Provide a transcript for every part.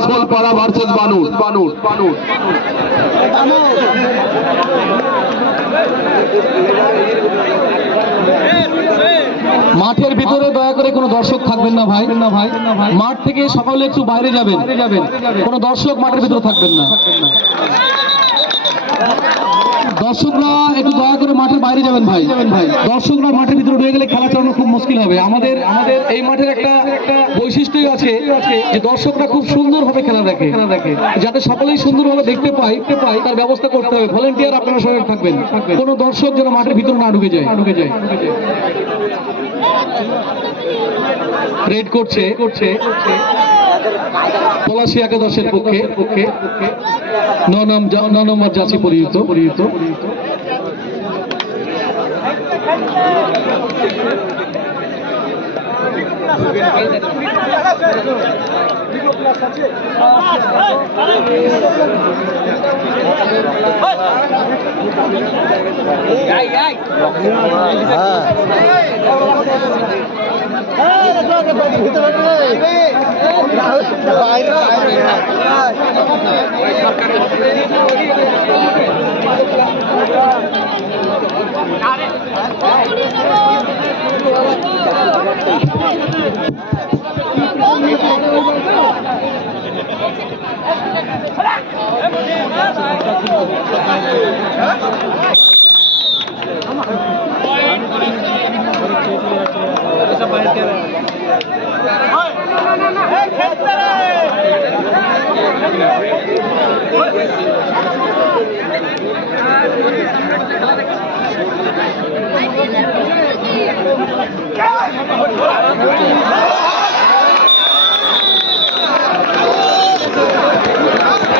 Solpara versus বানুর। মাঠের ভিতরে দয়া করে কোনো দর্শক থাকবেন না ভাই, মাঠ থেকে সকলে একটু বাইরে যাবেন, কোনো দর্শক মাঠের ভিতরে থাকবেন না। দর্শকরা একটু দয়া করে মাঠের বাইরে যাবেন ভাই। দর্শকরা মাঠের ভিতরে রয়ে গেলে খেলা চালানো খুব মুশকিল হবে। আমাদের এই মাঠের একটা বৈশিষ্ট্যই আছে যে দর্শকরা খুব সুন্দরভাবে খেলা দেখে, যাতে সকলেই সুন্দরভাবে দেখতে পায় তার ব্যবস্থা করতে হবে। ভলেন্টিয়ার আপনারা সবাই থাকবেন, কোনো দর্শক যেন মাঠের ভিতরে না ঢুকে যায়। রেড করছে পলাশী একাদশের পক্ষে 9 নম্বর জার্সি পরিহিত।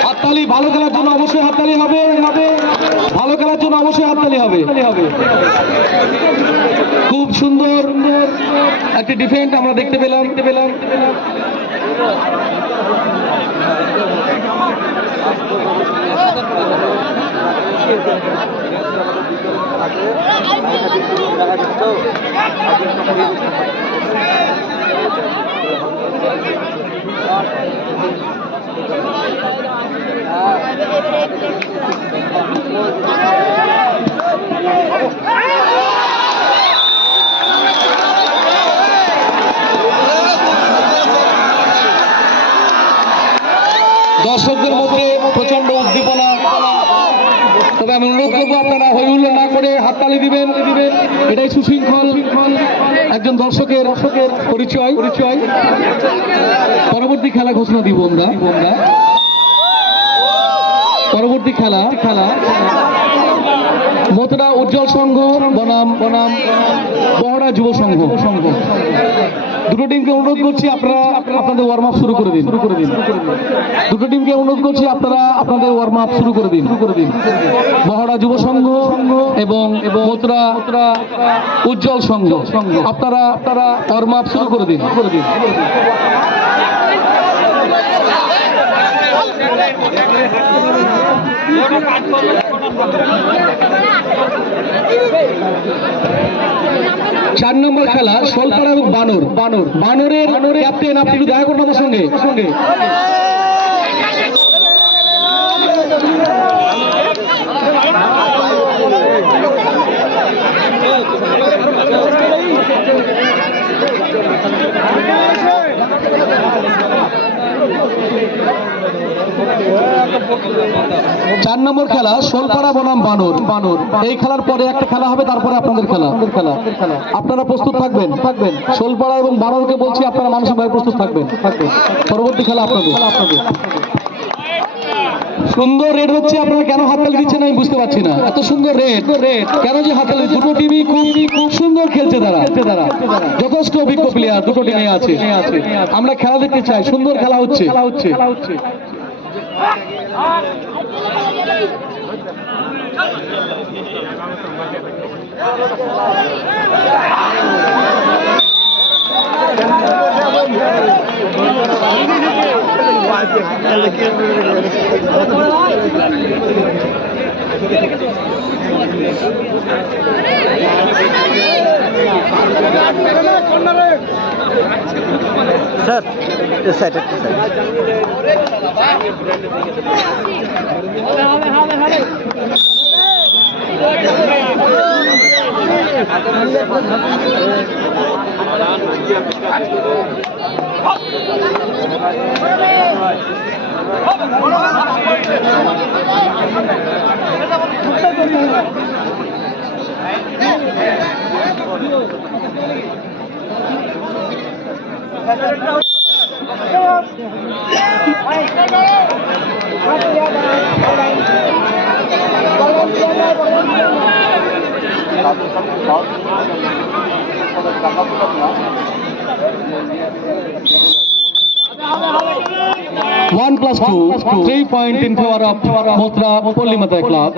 হাততালি, ভালো খেলার জন্য অবশ্যই হাততালি হবে, ভালো খেলার জন্য অবশ্যই হাততালি হবে। খুব সুন্দর একটি ডিফেন্স আমরা দেখতে পেলাম। দর্শকদের মধ্যে প্রচন্ড উদ্দীপনা, তবে আমি অনুরোধ করবো আপনারা হইহুল্লো না করে হাততালি দিবেন। এটাই সুশৃঙ্খল একজন দর্শকের পরিচয়। পরবর্তী খেলা ঘোষণা দিব আমরা। পরবর্তী খেলা মতরা উজ্জ্বল সংঘ বনাম বহড়া যুব সংঘ। দুটো টিমকে অনুরোধ করছি আপনারা আপনাদের ওয়ার্ম আপ শুরু করে দিন। দুটো টিমকে অনুরোধ করছি আপনারা আপনাদের ওয়ার্ম আপ শুরু করে দিন। বহড়া যুব সংঘ এবং মতরা উজ্জ্বল সংঘ, আপনারা ওয়ার্ম আপ শুরু করে দিন। চার নম্বর খেলা সোলপাড়া এবং বানরের ক্যাপ্টেন আপনি একটু দেখা করুন আমার সঙ্গে। 4 নম্বর খেলা সোলপাড়া বনাম বানর। এই খেলার পরে একটা খেলা হবে, তারপরে আপনাদের খেলা। আপনারা প্রস্তুত থাকবেন। সোলপাড়া এবং বানরকে বলছি আপনারা মানসিকভাবে প্রস্তুত থাকবেন। পরবর্তী খেলা আপনাদের। সুন্দর রেড হচ্ছে, আপনারা কেন হাততালি দিচ্ছেন আমি বুঝতে পারছি না। এত সুন্দর রেড কেন যে হাততালি? দুটো টিমই খুব সুন্দর খেলছে, তারা যথেষ্ট অভিজ্ঞ প্লেয়ার দুটো টিমে আছে। আমরা খেলা দেখতে চাই, সুন্দর খেলা হচ্ছে। Sir side One plus two, 3 point in favor of Mothra Polimata Club.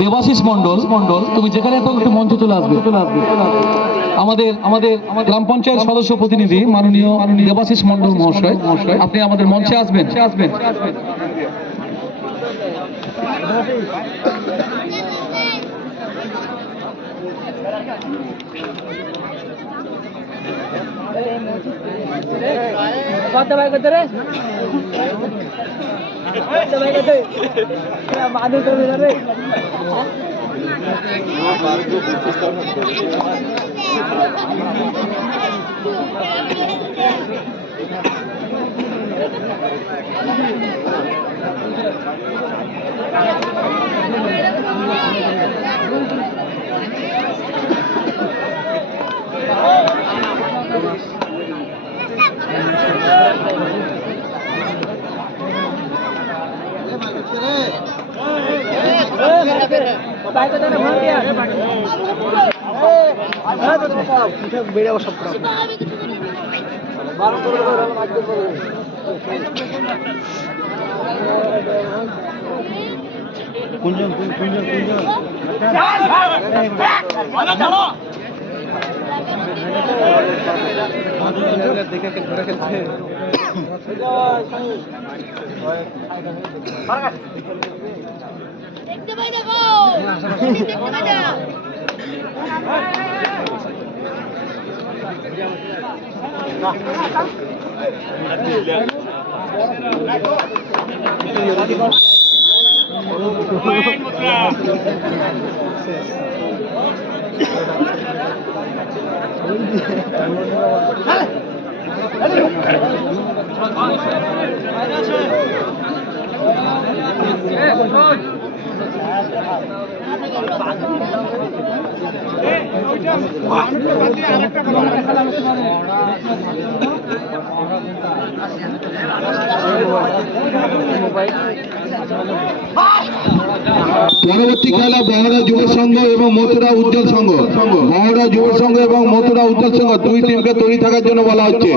Debashis Mondal তুমি যেখানে তো একটু মঞ্চে চলে আসবে আমাদের গ্রাম পঞ্চায়েত সদস্য প্রতিনিধি মাননীয় দেবাশিস মন্ডল মহাশয় আপনি আমাদের মঞ্চে আসবেন দেখতে পাই দেখো দেখতে পাই না পরবর্তী খেলা বহরা যুব সংঘ এবং মথুরা উজ্জ্বল সংঘ। বহরা যুব সংঘ এবং মথুরা উজ্জ্বল সংঘ দুই টিমকে তৈরি থাকার জন্য বলা হচ্ছে।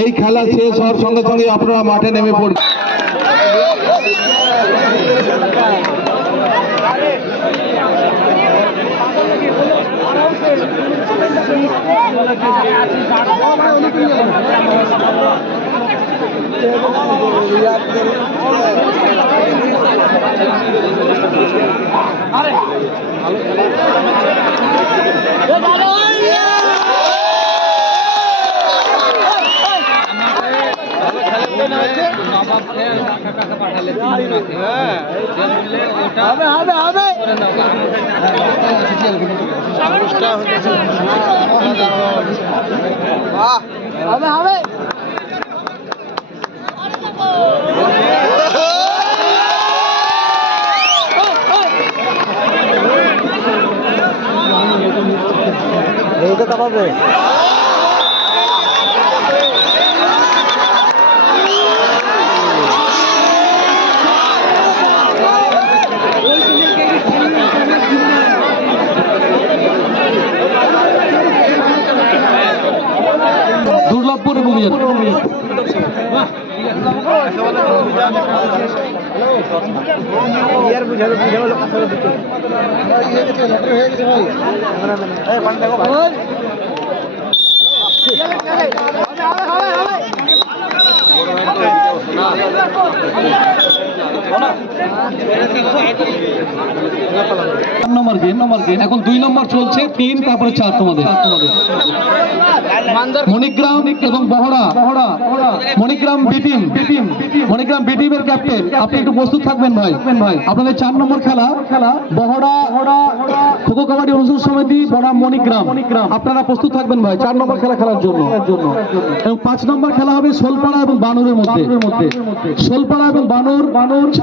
এই খেলা শেষ হওয়ার সঙ্গে সঙ্গে আপনারা মাঠে নেমে পড়বেন। এই তো কাপাবে দুর্লভপুর এবং এখন 2 নম্বর চলছে, 3 তারপরে 4 তোমাদের। মণিগ্রাম এবং Bahara Manigram B team Manigram B টিমের ক্যাপ্টেন আপনি একটু প্রস্তুত থাকবেন ভাই। আপনাদের 4 নম্বর খেলা বহড়া খোখো কাবাডি অনুশীলন সমিতি বনাম মণিগ্রাম, আপনারা প্রস্তুত থাকবেন ভাই 4 নম্বর খেলা খেলার জন্য। এবং 5 নম্বর খেলা হবে শোলপাড়া এবং বানরের মধ্যে। শোলপাড়া এবং বানর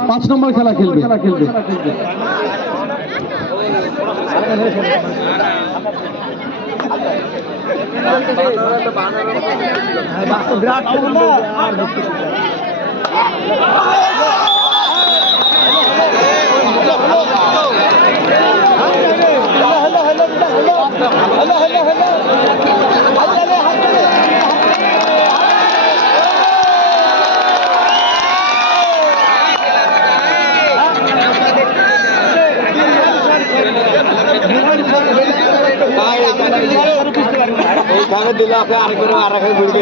5 নম্বর খেলা খেলবে। বিরাট এইখানে দিলে আপনি আরেকবার ঘুরবে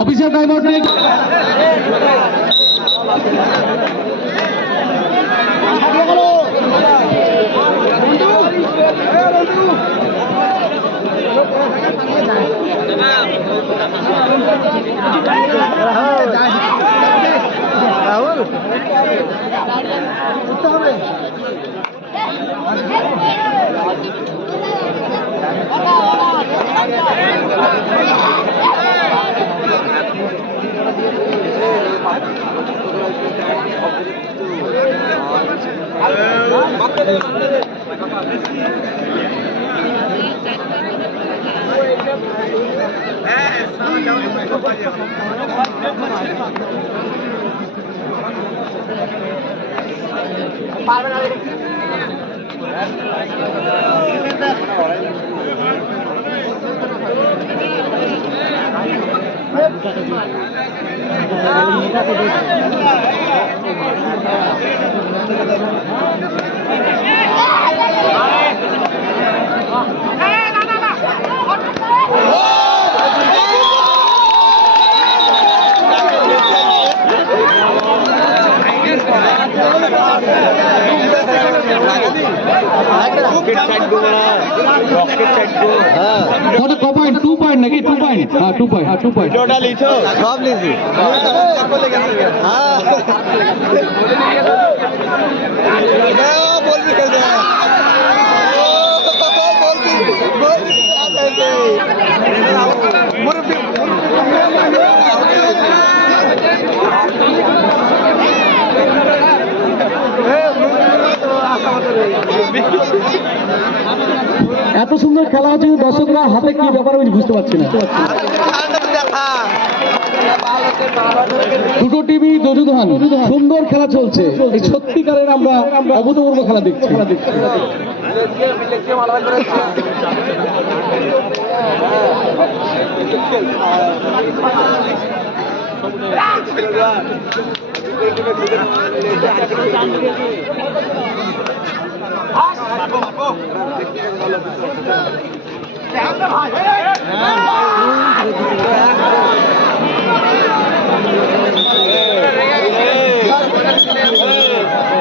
officer driver What a point, 2 point নাকি 2 point? হ্যাঁ 2 point, হ্যাঁ 2 point. টোটাল লিখো সব লিখি হ্যাঁ বলবি এত সুন্দর খেলা হচ্ছে কিন্তু দর্শকরা হাতে কি ব্যাপার আমি বুঝতে পারছি না। দুটো টিভি যুযুধান, সুন্দর খেলা চলছে। এই সত্যিকারের আমরা অভূতপূর্ব খেলা দেখছি।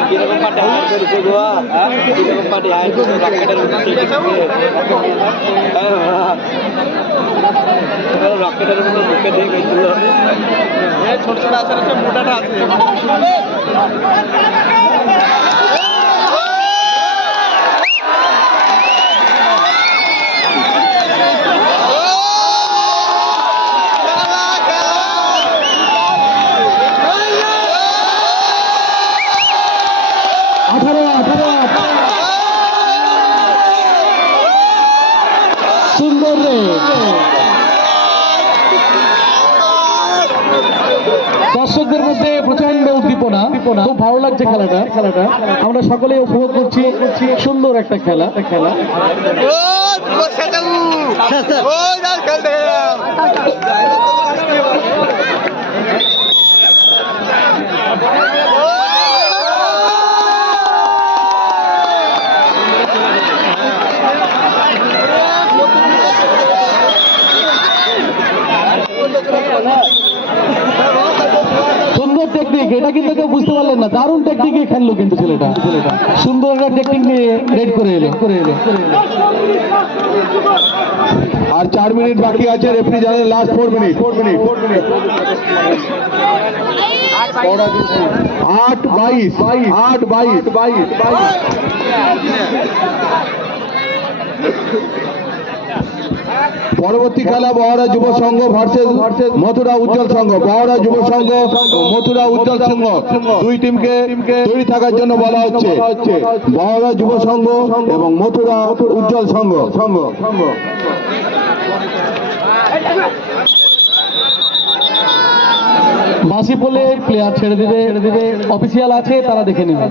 কিরকম পাটে হার করেছে গো, কিরকম পাটে হার করেছে রকেটের রকেটের মতো মুখে দিয়ে গেছিল। ছোট ছোট আছে মোটাটা আছে। সুন্দর রে, দর্শকদের মধ্যে প্রচন্ড উদ্দীপনা, খুব ভালো লাগছে খেলাটা। আমরা সকলে উপভোগ করছি, সুন্দর একটা খেলা। সুন্দর টেকনিক, এটা কিন্তু কেউ বুঝতে পারলেন না। দারুণ টেকনিকে খেললো কিন্তু ছেলেটা, সুন্দর একটা টেকনিক নিয়ে রেড করে এলো। আর 4 মিনিট বাকি আছে, রেফারি জানেন লাস্ট 4 মিনিট। 8-22। পরবর্তী খেলা বহরা যুব সংঘ ভার্সেস মথুরা উজ্জ্বল সংঘ। বহরা যুব সংঘ, মথুরা উজ্জ্বল সংঘ, দুই টিমকে তৈরি থাকার জন্য বলা হচ্ছে। বহরা যুব সংঘ এবং মথুরা উজ্জ্বল সংঘ। বাসি বলে প্লেয়ার ছেড়ে দিবে, অফিসিয়াল আছে তারা দেখে নেবে।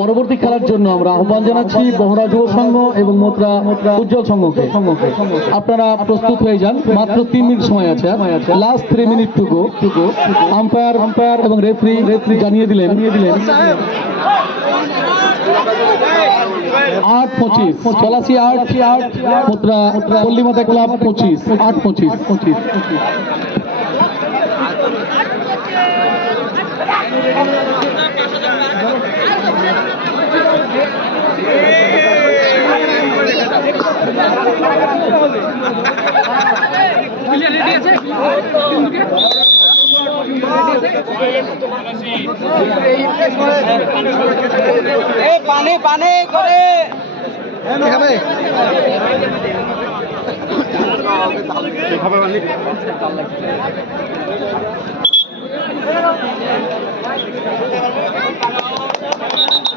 পরবর্তী খেলার জন্য আমরা আহ্বান জানাচ্ছি বহরা যুব সংঘ এবং মথুরা উজ্জ্বল সংঘকে। আপনারা প্রস্তুত হয়ে যান, মাত্র 3 মিনিট সময় আছে। Last 3 minute to go. Umpire এবং রেফারি জানিয়ে দিলেন 8-25, পলাশী 8, মথুরা পল্লীমাতা ক্লাব 25, 8-25। পানি করে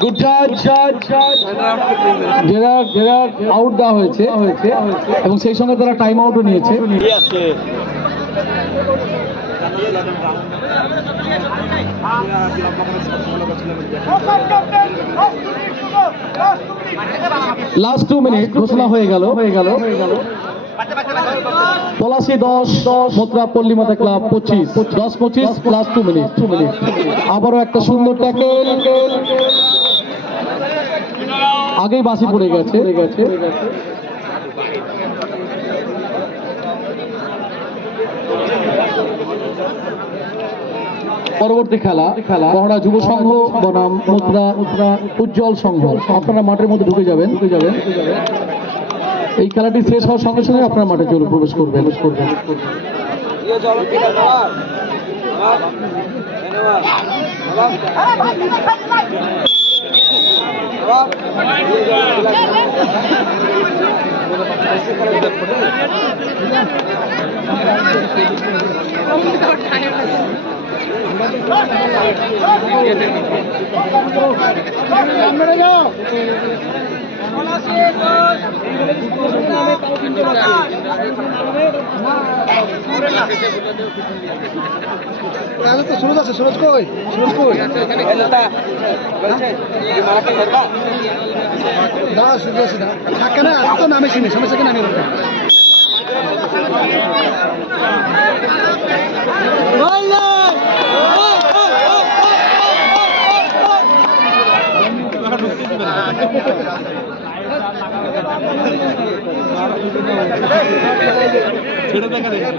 গুড জাজ, যারা আউট দেওয়া হয়েছে এবং সেই সঙ্গে তারা টাইম আউটও নিয়েছে। লাস্ট 2 মিনিট ঘোষণা হয়ে গেল। Palashi 10, Mathura Pallimata club 25, 10-25, last 2 minute. আবারও একটা সুন্দর ট্যাকেল, আগেই বাসি পড়ে গেছে। পরবর্তী খেলা বহরা যুব সংঘ বনাম মথুরা উজ্জ্বল সংঘ। আপনারা মাঠের মধ্যে ঢুকে যাবেন। এই খেলাটি শেষ হওয়ার সঙ্গে সঙ্গে আপনারা মাঠে প্রবেশ করবেন। সামনে যাও। সুরজ আছে, সুরজ কই? সুরজ কই? না, সুরজ আছে না। থাকে না, তো নামেছি না, সমস্যা কি নামে ছেড়ে দেখা দেখে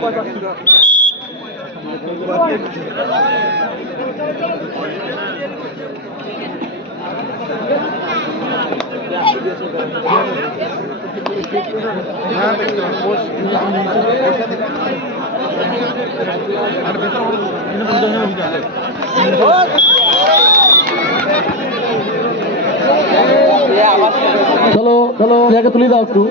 চলো চলো জায়গা তুলে দাও একটু